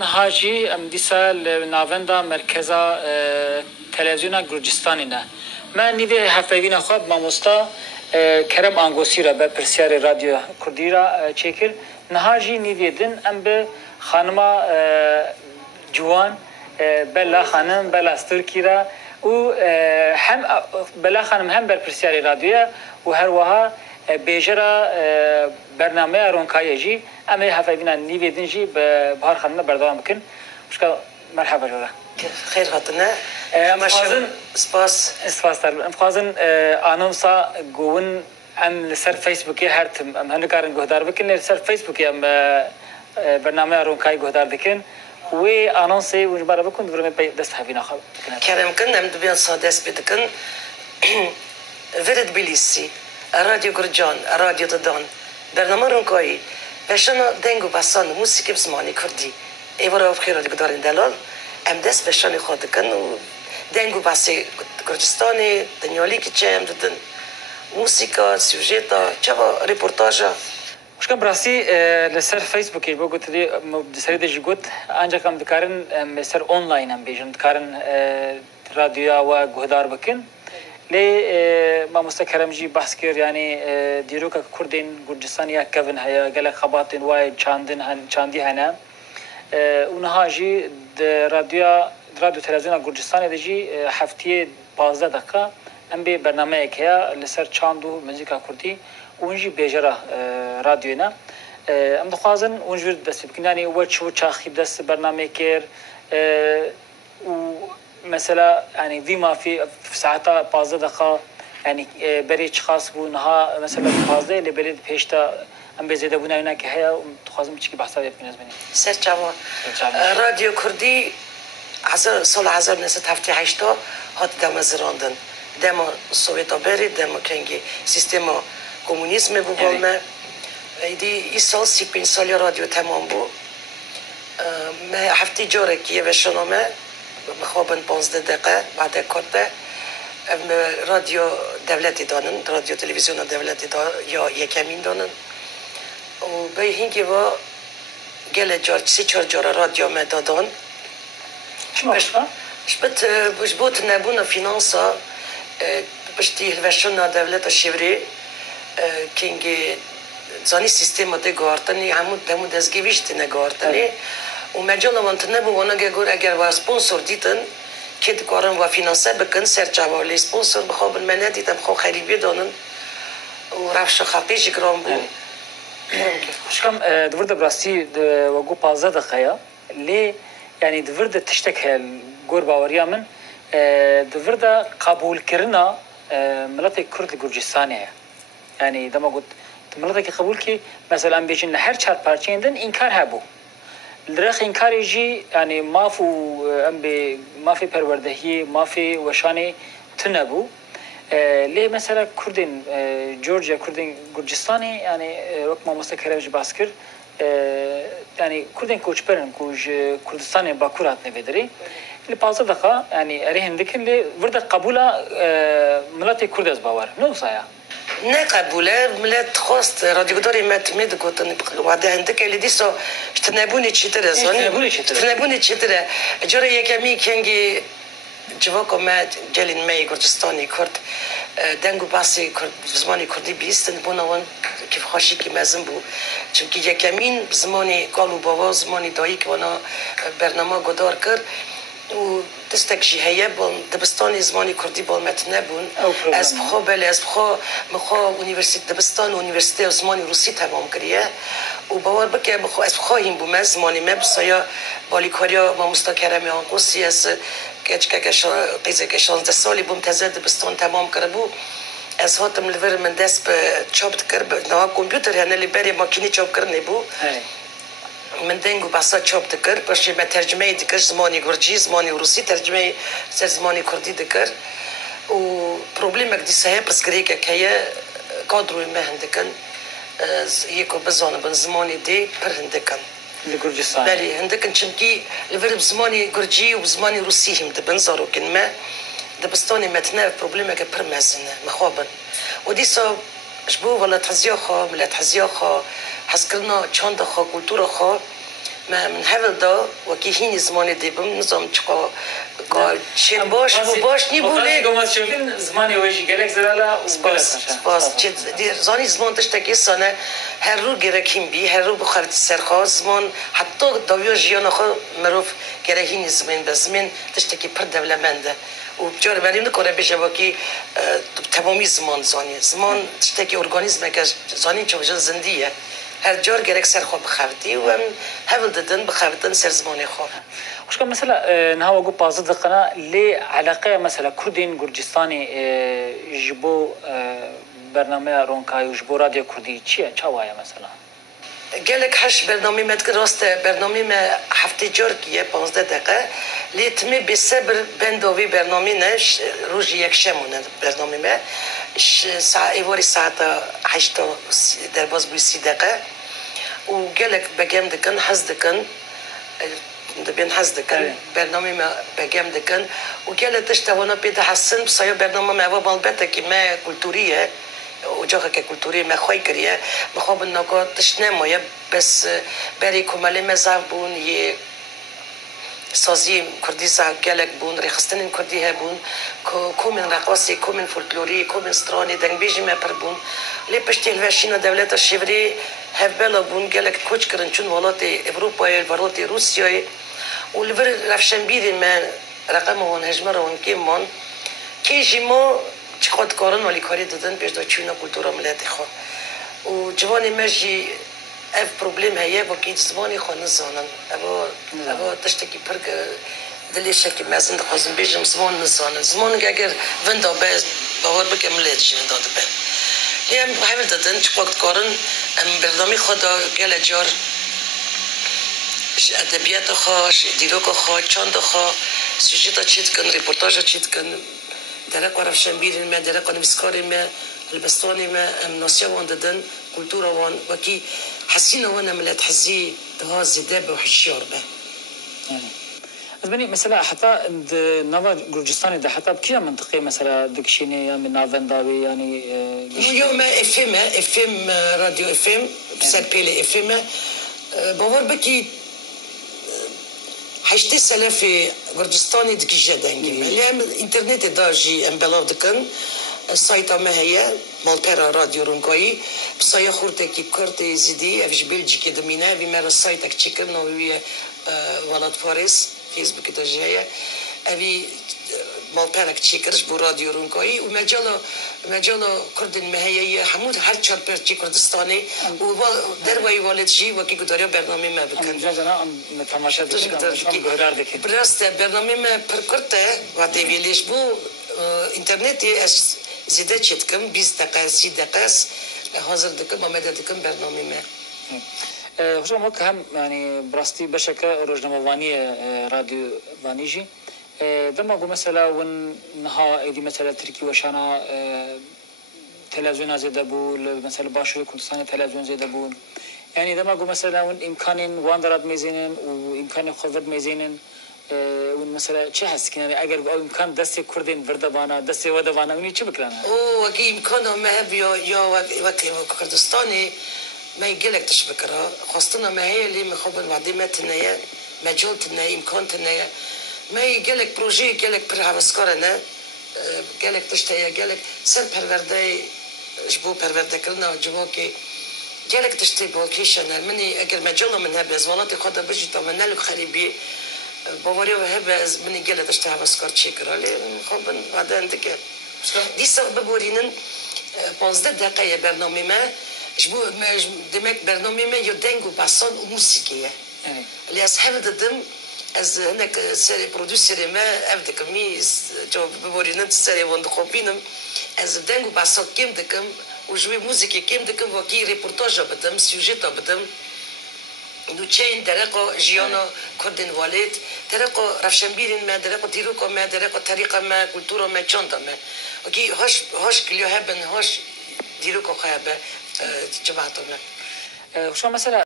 نهاجی ام دیسا ناوندا مرکزا تلویزیون گرجستانی نه من نیوی هفته خواب ماموستا کرم آنگوسی را به پرسیار رادیو کردی را چکر نهاجی نیوی دن ام به خانما جوان بلا خانم بلا استرکی را و هم بلا خانم هم بر پرسیار رادیو و هر وها بیجرا برنامه رونکایجی اما هفته بینا نیوی دنجی به بهار خانم بردوام بکن مشکل مرحبا جورا خیر هاتنه مخازن سپاس تر مخازن آنومسا گون ام لسر فیسبوکی هرتم ام هنگارن گهدار بکن لسر فیسبوکی ام برنامه رونکای گهدار دکن و آنونسی وجبار بکن دورم دست هفینا خب کرم کن ام دوبیان سادس بدکن ورد بلیسی رادیو گرجان رادیو ددان برنامه رونکایی بشنا دنگو بسان موسیقی بزمانی کردی ایوارا بخیر رادیو گدارین دلال ام دست بشانی خود کن و دنگو باسی گرجستانی دنیالی که چه ام دادن موسیقا سوژیتا چه ریپورتاجا مشکل براسی لسر فیسبوکی با گفت دی دسری دچ گفت آنجا کم دکارن مثل آنلاین هم بیشتر دکارن رادیو و گهدار بکن لی ما مستکرم جی بحث کرد یعنی دیروک کردین گرجستانی کفن هیا گله خباتین وای چاندی هنه اونها جی رادیو تلویزیون گرجستانی دجی هفته 15 دقیقه ام به برنامه که لسر چاندو موسیقی کردی اونجی بیجرا رادیونا ام دخوازن اونجور دست بکن یعنی وچ خیب دست برنامه کر و مثلا يعني ديما في ساعتها 15 دقيقة يعني بريتش خاص بونها مثلا 15 اللي بلد بيشتا ام بزيد ابونا هناك هيا تخازم تشكي بحثا يبقى ناس بني سرچاوا راديو كردي سال 1978 هات دم زراندن دم سوویت بری دم کنگی سیستم کمونیسم بودن ایدی سال 35 سال رادیو تمام بود ما هفته جوره که وشنامه مخابن 15 دقیقه بعد کرده رادیو دولتی دانن رادیو تلویزیون دولتی یا یکمین دانن و به هنگی و گله جار سی چهار جار رادیو مدادان بش بود نبود فینانسا بشتی هلوشنا دولت شوری کنگی زانی سیستم دگارتنی همون دزگیویشتی نگارتنی و مجال وانت نبود وانا گور اگر و اسپانسر دیدن که دکارن و فینانسه بکن سرچاوالی اسپانسر بخواب من ندیدم خو خریبی دانن و رفش خاقی جگران بود شكم دورد براسي وجو 15 دقيقة ليه يعني دورد تشتكي جور باوريا من دورد قبول كرنا ملاتي كرد الجرجستانية يعني ده ما قلت ملاتي قبول كي مثلا بيجين هر چهار پارچيندن إنكار هبو الرخ إنكار يجي يعني ما في پروردهي ما في وشاني تنبو ليه مثلا كردين جورجيا كردين گرجستاني يعني وقت ما مستكرج باسكر يعني كردين كوچبرن كوج كردستان باكورات نفدري اللي 15 دقيقة يعني اريهم دكن اللي ورد قبوله ملاتي كرد از باور نو صايا نه قبوله ملت خواست رادیو داری متمد گفتن وعده هندک اللي دیسو تنبونی چیتره زانی تنبونی چیتره جوره یکمی کنگی جواکو ما جلین می گرجستانی کرد دنگو باسی کرد زمانی کردی بیستن بونوان کیف خاشی کی مزن بو چونکی یکمین زمانی کالو بابا زمانی دایی که وانا برنامه گدار کرد و دستک جیهیه بون دبستانی زمانی کردی بول متنه بون از بخوا بله از بخوا مخوا اونیورسیت دبستان و اونیورسیت زمانی روسی تمام کریه و باور بکه بخوا از بخوا این بومه زمانی مبسایا بالیکاریا ما مستاکرمی آنقوسی از که قیزه که 16 سالی بوم تازه دبستان تمام کرده بود از هاتم لور من دست به چاپ کرد نه کامپیوتر یعنی لیبری ماکینی چاپ کرده بود من دنگو بسا چاپ کرد باشه من ترجمه دکر زمانی گرجی زمانی روسی ترجمه زمانی کردی دکر و پروبلم اگه دیسه پس گریگه که کادروی مهندکن یکو بزانه بن زمانی دی پر هندکن لگرجستان بله هندکن چنکی لور بزمانی گرجی و بزمانی روسی هم دبن زارو کن ما دبستانی متنه پروبلم اگه پر مزنه مخابن و دیسا شبو ولا تحزیه خوا ملت تحزیه خوا حس کرنا چند خوا کلتور خوا من هول دا و کی هین زمان دیبم نظام چقا چین باش و باش نی بوله گماز شدین زمانی ویجی گلک زرالا باز چه زانی زمان تشتکی سانه هر رو گرکیم بی هر رو بخارت سرخواز زمان حتی داویا جیان خو مروف گرهین زمان بزمین تشتکی پر دولمنده و بجار منیم نکنه بشه باکی تمامی زمان تشتکی ارگانیزم که زانی چوجه زندیه هر جار گرک سرخوا بخوردی و هم هول دادن بخوردن سر زمانی خو وش كان مثلا نهاو جو بازد دقنا لي علاقة مثلا كردين گرجستاني جبو برنامه رونكاي وجبو راديو كردي چیه چاوایا مثلا گلک هش برنامه متک راست برنامه ما هفته جار کیه 15 دقیقه لیتمی بسبر بندوی برنامه نش روز یک شمونه برنامه ما ایواری ساعت 8 در باز بی 30 دقیقه و گلک بگم دکن حز دکن دبین حز دکن برنامه ما بگم دکن و گلک تشتوانا پیدا حسن بسایا برنامه ما و بالبته که ما کلتوریه وجاها ككولتوري ما خوي كريه بخوب النقاط تشنمويه بس بري كمالي مزاف بون ي سازی کردی زاگلک بون ریخستن کردی هبون کومن رقاصی کومن فولکلوری کومن استرانی دنگ بیجی مپر بون لی پشتی الوشینا دولت شیوری هبلا بون گلک کوچ کرن چون ولات اروپای ولات روسیای و لور رفشن بیری من رقم وان هجمر وان کیمان کیجی ما چقدر کارن ولی کاری دادن پیش دو چونا کلتورا ملت خو و جوانی مجی اف پروبلم هيا وكيد زماني خو نزانن ابا تشتكي برك دليشه كي مازن خازن بيجم زمان نزانن زمان اگر وندا باز باور بكملت شي وندا به ليم حاول دادن چقدر کارن برنامه خدا گله جار ادبیات خوش دیروک خو چاند خو سوژه چیت کن رپورتاج چیت کن درک عرف شنبیر ما درک نمسکار ما البستاني ما ناسيا وان ددن كولتورا وان وكي حسينا وانا ملات حزي دها زداب وحشيار به أزبني مثلا حتى نافا جورجستاني ده حتى بكذا منطقة مثلا دكشيني من نافن داوي يعني يوم افم راديو افم سربيلي افم باور بكي حشتي سلفي جورجستاني دكيجا دنجي اليوم انترنت داجي امبلاو دكن السايت ما هي مالترا راديو رونكاي بصايا خورتك كرت زدي افش بلجيكي دمينا بمر السايت تشيكن وهي ولاد فارس فيسبوك تجايا ابي مالترا تشيكرش بو راديو رونكاي ومجال كردن ما هي حمود هر چار پرچی کردستانی و دروي والد جي وكي گداريا برنامه ما بكن جزنا تماشا دكتور براست برنامه ما پرکرته و دیویلیش بو انترنتي زيادة شتكم 20 دقيقة 6 دقيقة حاضر دكم ومدة دكم برنامج ما. خصوصا وقت هم يعني براستي بشكل روزنامه‌وانی راديو وانيجي دم أقول مثلا ونها إذا مثلا تركي وشانا تلفزيون زيادة بول مثلا باشوي كردستان تلفزيون زيادة بول يعني دم أقول مثلا إمكان واندرات ميزينن وإمكان خفض ميزينن مثلا چه هست که اگر امکان دست کردین وردبانا دست ودبانا اونی چه بکنن؟ او اگه امکان ما بیا یا وقتی کردستانی ما يقلك تشبكرها خاصة ما هي اللي مخبن بعدين ما تنايا مجال تنايا إمكان تنايا ما يقلك بروجي يقلك برهافسكارنا قالك تشتهي قالك سر پروردهی جبو پرورده کرنا جبو که قالك تشتهي بالكيشن مني اگر مجال من هبه زوالاتي خدا بجي تا من نلو خريبي باوري وهبه مني قالك تشتهي هافسكار تشيكرا لي مخبن بعدين دكه دي سبب ورينن 15 دقيقة برنامج ما جبو دمك برنامج ما يدنجو باسون وموسيقية اللي أصحاب الدم از هناك سري برودوسر ما أبدك مي جو بورينا تسري وندقوبينم از دنجو باسون كيم دكم وجوي موسيقى كيم دكم وكي ريبورتاج بدم سيوجيت بدم نوچين درقو جيانو كردن والد درقو رفشنبيرين ما درقو ديروكو ما درقو طريقة ما كولتورا ما چاندا ما وكي هاش كليو هبن هاش ديروكو خيابه جماعتو ما شو مثلا